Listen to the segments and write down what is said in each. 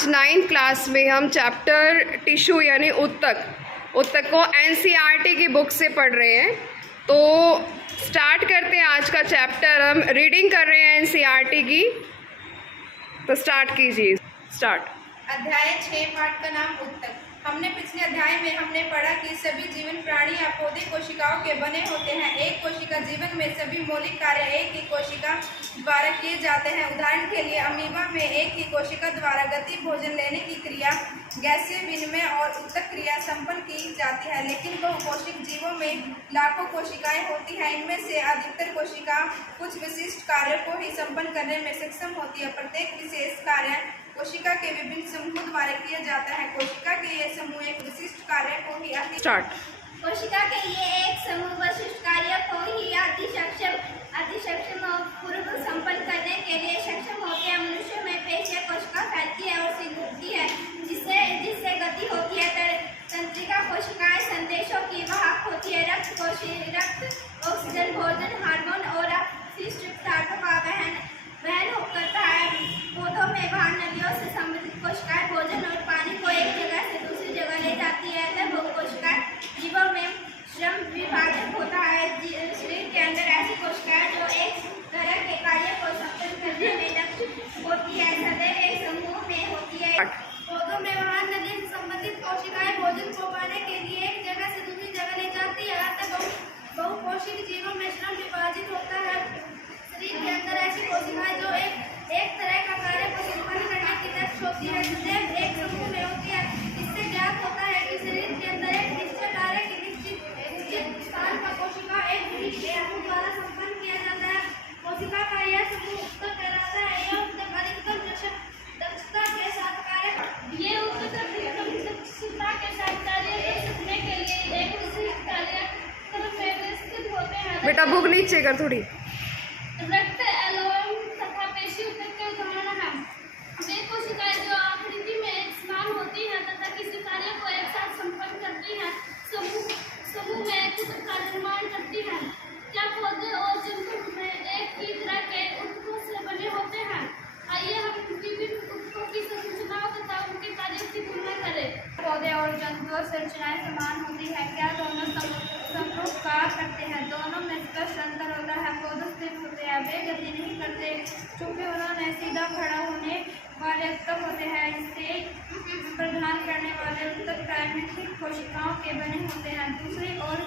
आज 9th class में हम चैप्टर टिश्यू यानी उत्तक को NCERT की बुक से पढ़ रहे हैं। तो स्टार्ट करते हैं आज का चैप्टर। हम रीडिंग कर रहे हैं NCERT की, तो स्टार्ट कीजिए। स्टार्ट। अध्याय 6 पाठ का नाम उत्तक। हमने पिछले अध्याय में हमने पढ़ा कि सभी जीवन प्राणी या पौधे कोशिकाओं के बने होते हैं। एक कोशिका जीवन में सभी मौलिक कार्य एक ही कोशिका द्वारा किए जाते हैं। उदाहरण के लिए अमीबा में एक ही कोशिका द्वारा गति, भोजन लेने की क्रिया, गैसीय विनिमय और उत्तक क्रिया संपन्न की जाती है। लेकिन बहुकोशिक जीवों में लाखों कोशिकाएं होती हैं। इनमें से अधिकतर कोशिका कुछ विशिष्ट कार्यों को ही संपन्न करने में सक्षम होती है। प्रत्येक विशेष कार्य कोशिका के विभिन्न समूहों द्वारा किया जाता है। कोशिका के ये समूह एक विशिष्ट कार्य को ही कोशिका के ये एक समूह विशिष्ट कार्य को ही अति सक्षम पूर्व संपन्न करने के लिए सक्षम होते हैं। मनुष्य में पेशीय कोशिका फैलती है और सिकुड़ती है, जिससे गति होती है। तंत्रिका कोशिकाएं संदेशों की वाहक होती है। रक्त ऑक्सीजन, भोजन, हार्मोन और अपशिष्ट पदार्थों का वहन करता है। पौधों में बाहर नलियों से संबंधित कोशिकाएं भोजन और पानी को एक जगह से दूसरी जगह ले जाती है। अतः बहुकोशिकाएं जीवों में श्रम विभाजन होता है। शरीर के अंदर ऐसी कोशिकाएं जो एक तरह के कार्य को संपन्न करने में दक्ष होती है, सदैव एक समूह में होती है। पौधों में बाहर नली से संबंधित कोशिकाएं भोजन को पाने के लिए एक जगह से दूसरी जगह ले जाती है। अतः बहुकोशिक जीवों में श्रम विभाजित होता है। शरीर के अंदर ऐसी कोशिकाएं जो एक तरह का कार्य को संपन्न करने की दक्ष होती है, सदैव एक समूह में होती है। इससे ज्ञात होता है कि शरीर के अंदर एक निश्चित कार्य की निश्चित स्थान का कोशिका एक समूह द्वारा संपन्न किया जाता है। कोशिका का यह समूह उत्तक कहलाता है। यह उत्तक अधिकतम दक्षता के साथ कार्य ये उत्तक अधिकतम दक्षता के साथ कार्य करने के लिए एक विशिष्ट कार्य में व्यवस्थित होते हैं। बेटा बुक नीचे कर थोड़ी। रक्त एलोम तथा पेशी उत्तक के उदाहरण हैं। वे कोशिकाएं जो आकृति में समान होती हैं तथा किसी कार्य को एक साथ संपन्न करती हैं, समूह में उत्तक का निर्माण करती हैं। क्या पौधे और जंतु में एक ही तरह के उत्तकों से बने होते हैं? आइए हम विभिन्न उत्तकों की संरचनाओं तथा उनके कार्यों की तुलना करें। पौधे और जंतुओं संरचनाएं समान होती है। क्या दोनों समरूप कार्य करते हैं? दोनों में स्पष्ट अंतर होता है। पौधे स्थिर होते हैं, वे गति नहीं करते, चूंकि उन्होंने सीधा खड़ा होने वाले उत्तक होते हैं। इससे प्रदान करने वाले उत्तक प्राइमेरी कोशिकाओं के बने होते हैं। दूसरी ओर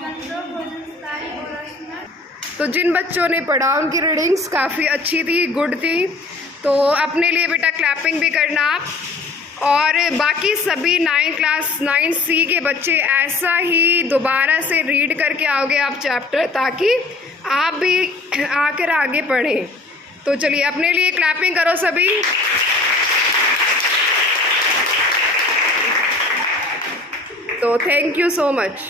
जंतु भोजनकारी और रचना। तो जिन बच्चों ने पढ़ा उनकी रीडिंग्स काफ़ी अच्छी थी, गुड थी। तो अपने लिए बेटा क्लैपिंग भी करना आप। और बाकी सभी 9th क्लास 9C के बच्चे ऐसा ही दोबारा से रीड करके आओगे आप चैप्टर, ताकि आप भी आकर आगे पढ़ें। तो चलिए अपने लिए क्लैपिंग करो सभी। तो थैंक यू सो मच।